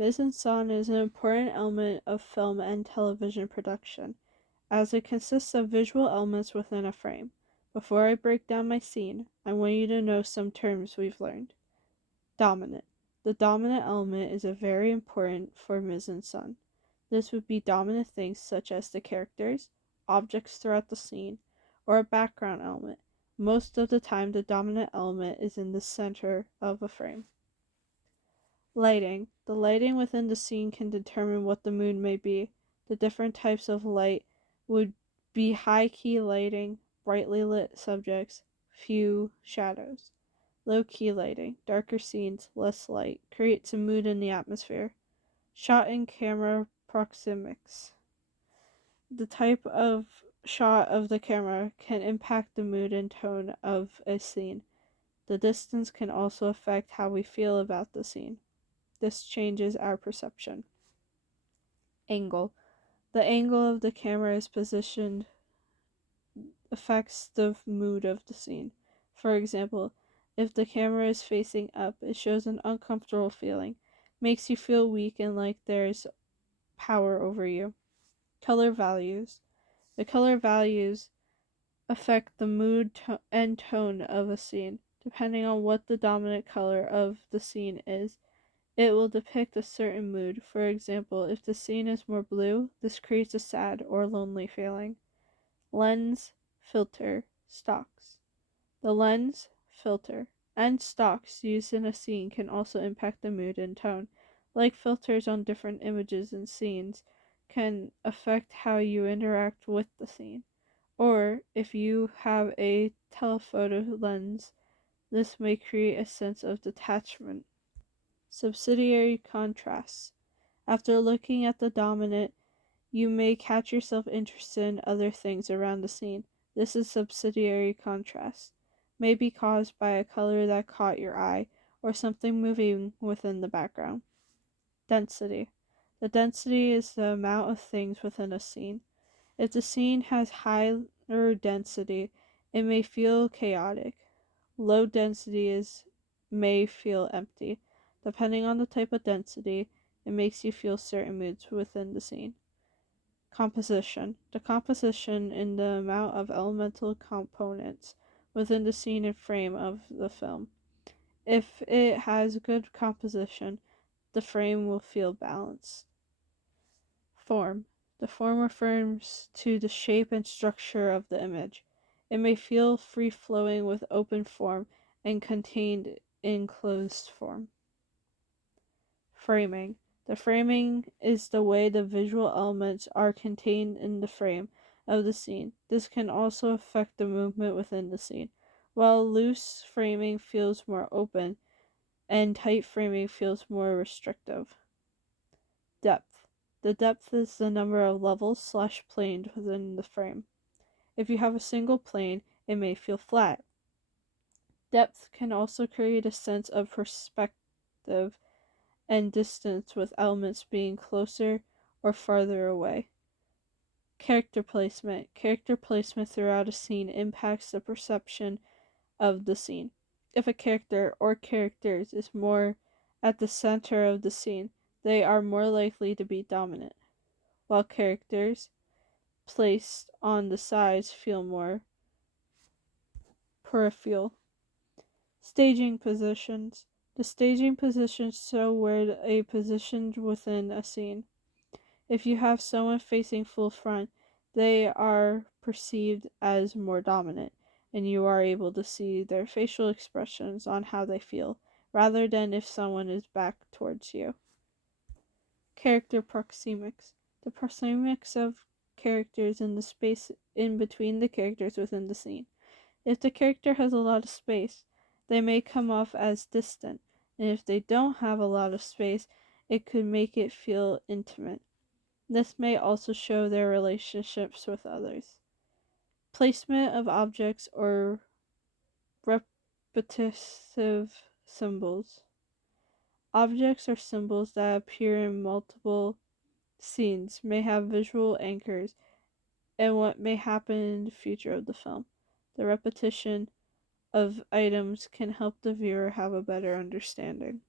Mise-en-scène is an important element of film and television production, as it consists of visual elements within a frame. Before I break down my scene, I want you to know some terms we've learned. Dominant. The dominant element is very important for mise-en-scène. This would be dominant things such as the characters, objects throughout the scene, or a background element. Most of the time, the dominant element is in the center of a frame. Lighting. The lighting within the scene can determine what the mood may be. The different types of light would be high key lighting, brightly lit subjects, few shadows. Low key lighting, darker scenes, less light, creates a mood in the atmosphere. Shot and camera proxemics. The type of shot of the camera can impact the mood and tone of a scene. The distance can also affect how we feel about the scene. This changes our perception. Angle. The angle of the camera is positioned affects the mood of the scene. For example, if the camera is facing up, it shows an uncomfortable feeling, makes you feel weak and like there's power over you. Color values. The color values affect the mood and tone of a scene. Depending on what the dominant color of the scene is, it will depict a certain mood. For example, if the scene is more blue, this creates a sad or lonely feeling. Lens, filter, stocks. The lens, filter, and stocks used in a scene can also impact the mood and tone. Like filters on different images and scenes can affect how you interact with the scene. Or if you have a telephoto lens, this may create a sense of detachment. Subsidiary contrasts. After looking at the dominant, you may catch yourself interested in other things around the scene. This is subsidiary contrast. May be caused by a color that caught your eye or something moving within the background. Density. The density is the amount of things within a scene. If the scene has higher density, it may feel chaotic. Low density may feel empty. Depending on the type of density, it makes you feel certain moods within the scene. Composition. The composition in the amount of elemental components within the scene and frame of the film. If it has good composition, the frame will feel balanced. Form. The form refers to the shape and structure of the image. It may feel free-flowing with open form and contained in closed form. Framing. The framing is the way the visual elements are contained in the frame of the scene. This can also affect the movement within the scene. While loose framing feels more open, and tight framing feels more restrictive. Depth. The depth is the number of levels / planes within the frame. If you have a single plane, it may feel flat. Depth can also create a sense of perspective and distance with elements being closer or farther away. Character placement. Character placement throughout a scene impacts the perception of the scene. If a character or characters is more at the center of the scene, they are more likely to be dominant, while characters placed on the sides feel more peripheral. Staging positions. The staging positions show where a positioned within a scene. If you have someone facing full front, they are perceived as more dominant, and you are able to see their facial expressions on how they feel, rather than if someone is back towards you. Character proxemics. The proxemics of characters in the space in between the characters within the scene. If the character has a lot of space, they may come off as distant, and if they don't have a lot of space, it could make it feel intimate. This may also show their relationships with others. Placement of objects or repetitive symbols. Objects or symbols that appear in multiple scenes may have visual anchors and what may happen in the future of the film. The repetition of items can help the viewer have a better understanding.